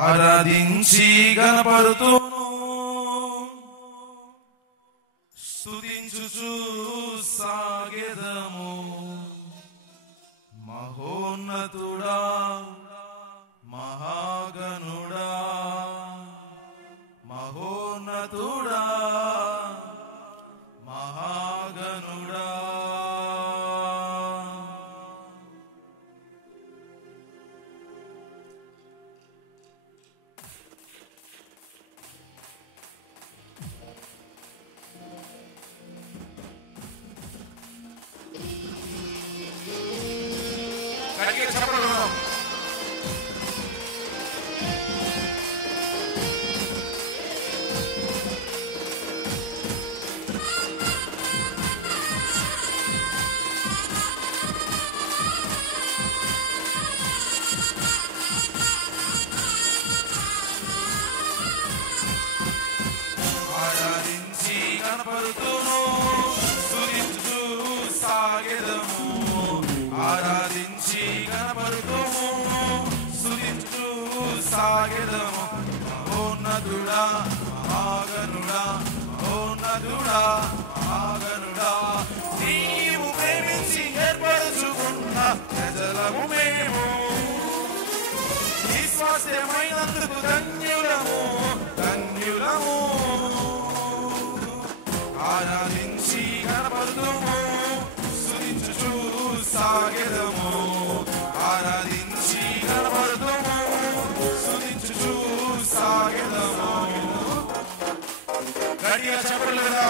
ఆరాధించి గణపరుతును స్తుతించుచు సాగెదము. మహోన్నతుడా మహాగణుడా మహోన్నతుడా మహాగణుడా ఆరాధించి గణపరుతును స్తుతించుచు సాగెదము. ఆరాధించి గణపరుతుము స్తుతించుచు సాగెదము. మహోన్నతుడా మహాగణుడా మహోన్నతుడా మహాగణుడా నీవు ప్రేమించి ఏర్పరచుకున్న ప్రజలము మేము. స్వాస్థ్యమైనందుకు ధన్యులము ధన్యులము. ఆరాధించి గణపరుతుము స్తుతించుచు సాగెదము. ఆరాధించి గణపరుతుము స్తుతించుచు సాగెదము. గట్టిగా చెప్పండి కదా.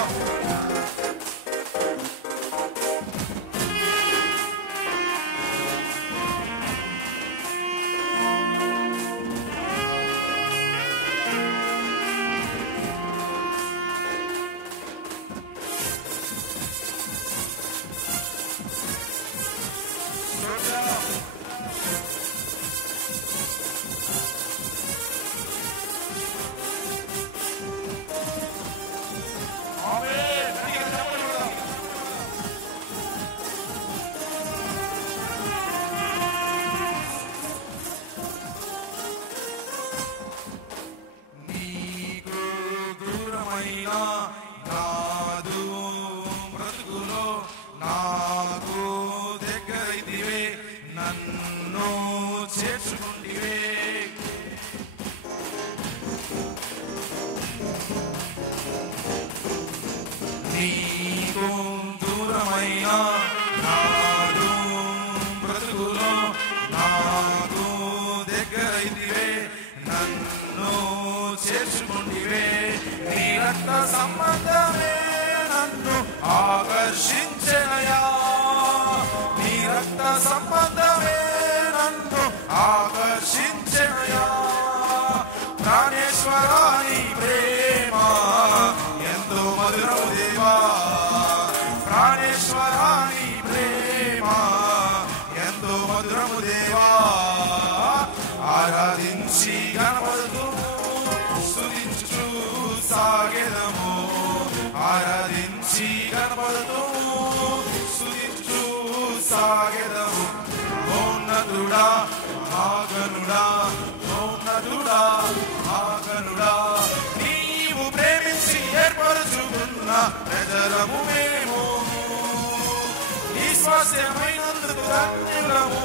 నాదు బ్రతుకులో నాకు దగ్గరైతివే నన్ను చేర్చుకుంటివే. నీకు దూరమైన నాదు బ్రతుకులో నాకు దగ్గరైతివే నన్ను చేర్చుకుంటివే. నీ రక్త సంబంధమే నన్ను ఆకర్షించెనయా. నీ రక్త సంబంధమే నన్ను ఆకర్షించెనయా. ప్రాణేశ్వరా నీ ప్రేమ ఎంతో మధురము దేవా. ప్రాణేశ్వరా నీ ప్రేమ ఎంతో మధురము దేవా. ఆరాధించి గణపరుతుము స్తుతించుచు సాగెదము. ఆరాధించి గణపరుతుము స్తుతించుచు సాగెదము. మహోన్నతుడా మహాగణుడా మహోన్నతుడా మహాగణుడా నీవు ప్రేమించి ఏర్పరచుకున్న ప్రజలము మేము. నీ స్వాస్థ్యమైనందుకు ధన్యులము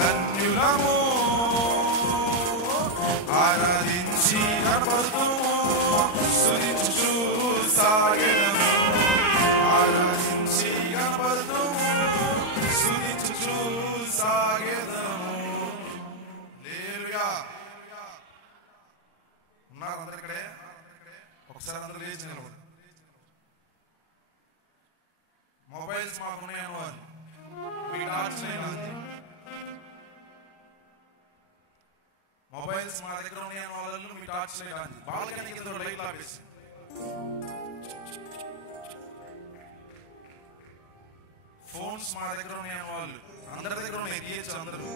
ధన్యులము. ఆరాధించి గణపరుతుము స్తుతించుచు సాగెదము. ఆరాధించి గణపరుతుము స్తుతించుచు సాగెదము. హల్లెలూయా. ఉన్నారు అందరు ఇక్కడే? ఒకసారి అందరూ లేచి నిలబడి. మొబైల్స్ మాకున్నాయని వారు మీ టార్చ్ లైట్ ఆన్ చేయండి. మొబైల్స్ మా దగ్గర ఉన్నాయని వాళ్ళు మీ టార్చ్ లైట్ ఆన్ చేయండి. బాల్కనీ కింద లైట్ ఆపేసి. ఫోన్స్ మా దగ్గర ఉన్నాయని వాళ్ళు అందరి దగ్గర ఉన్నాయి తీయచ్చు అందరూ.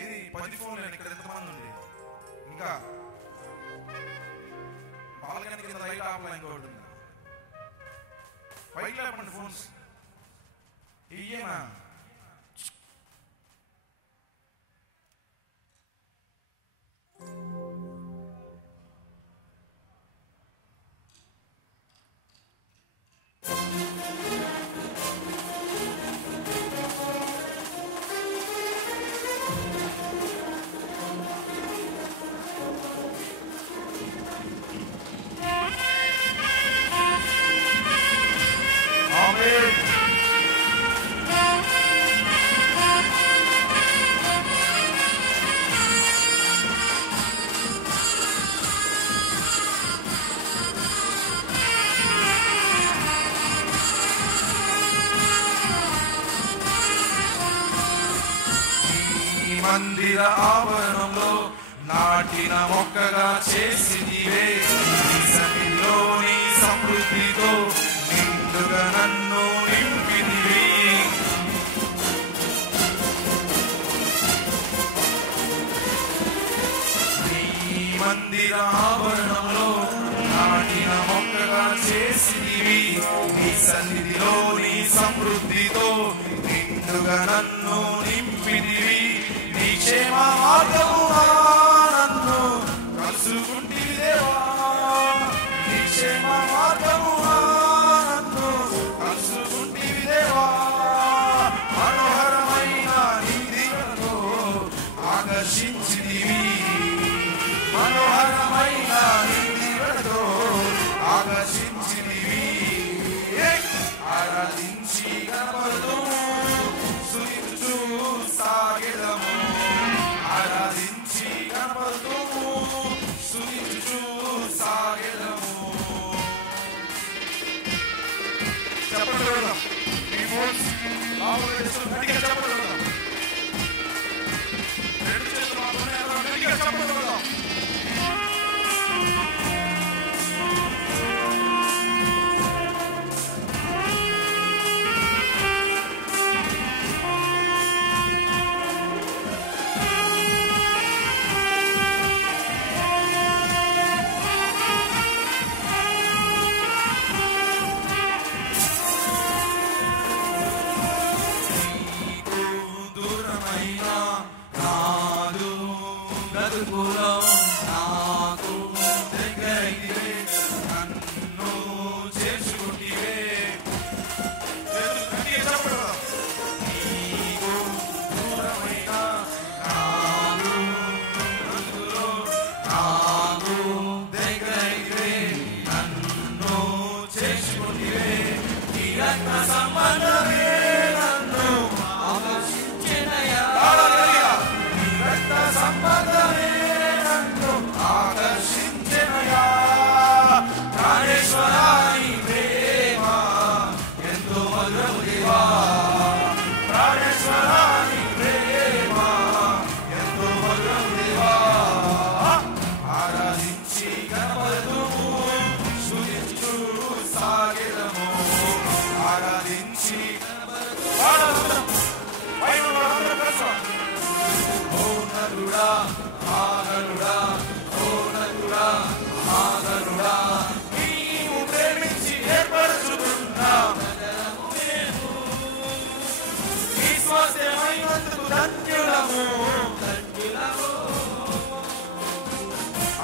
ఏది 10 ఫోన్లు ఇక్కడ ఎంతమంది ఉంది? ఇంకా బాల్కనీ కింద లైట్ ఆపలా ఇంకోటి ఉంది. పైకి లేపండి ఫోన్స్. ఇయ్యేనా మందిర ఆవరణంలో నాటిన మొక్కగా చేసిదివే. నీ సన్నిధిలోని సమృద్ధితో నిండుగా నన్ను నింపిదివి. నీ మందిర ఆవరణంలో నాటిన మొక్కగా చేసిదివి. నీ సన్నిధిలోని సమృద్ధితో నిండుగా నన్ను నింపిదివి. నీ క్షేమ మార్గముగా నన్ను కలుసుకుంటివి దేవా. నీ క్షేమ మార్గముగా నన్ను కలుసుకుంటివి దేవా. మనోహరమైన నీ దివ్యతో ఆకర్షించిదివి. మనోహరమైన నీ దివ్యతో ఆకర్షించిదివి. ఆరాధించి కనబడుతూ స్తుతించుచు సాగెదము. ఆరాధించి కనబడుతూ స్తుతించుచు సాగెదము. చెప్పండి చూడదాం. మీ ఫోన్స్ లోపల పెట్టుకుని గట్టిగా చెప్పండి చూడదాం. రెండు చేతులు మాత్రమే గట్టిగా చెప్పండి చూడదాం.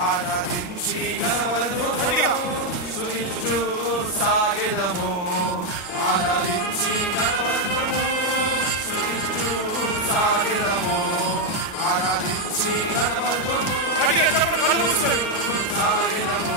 ఆరాధించి స్తుతించు సాగెదము. ఆరాధించి స్తుతించు సాగెదము. ఆరాధించి సాగెదము.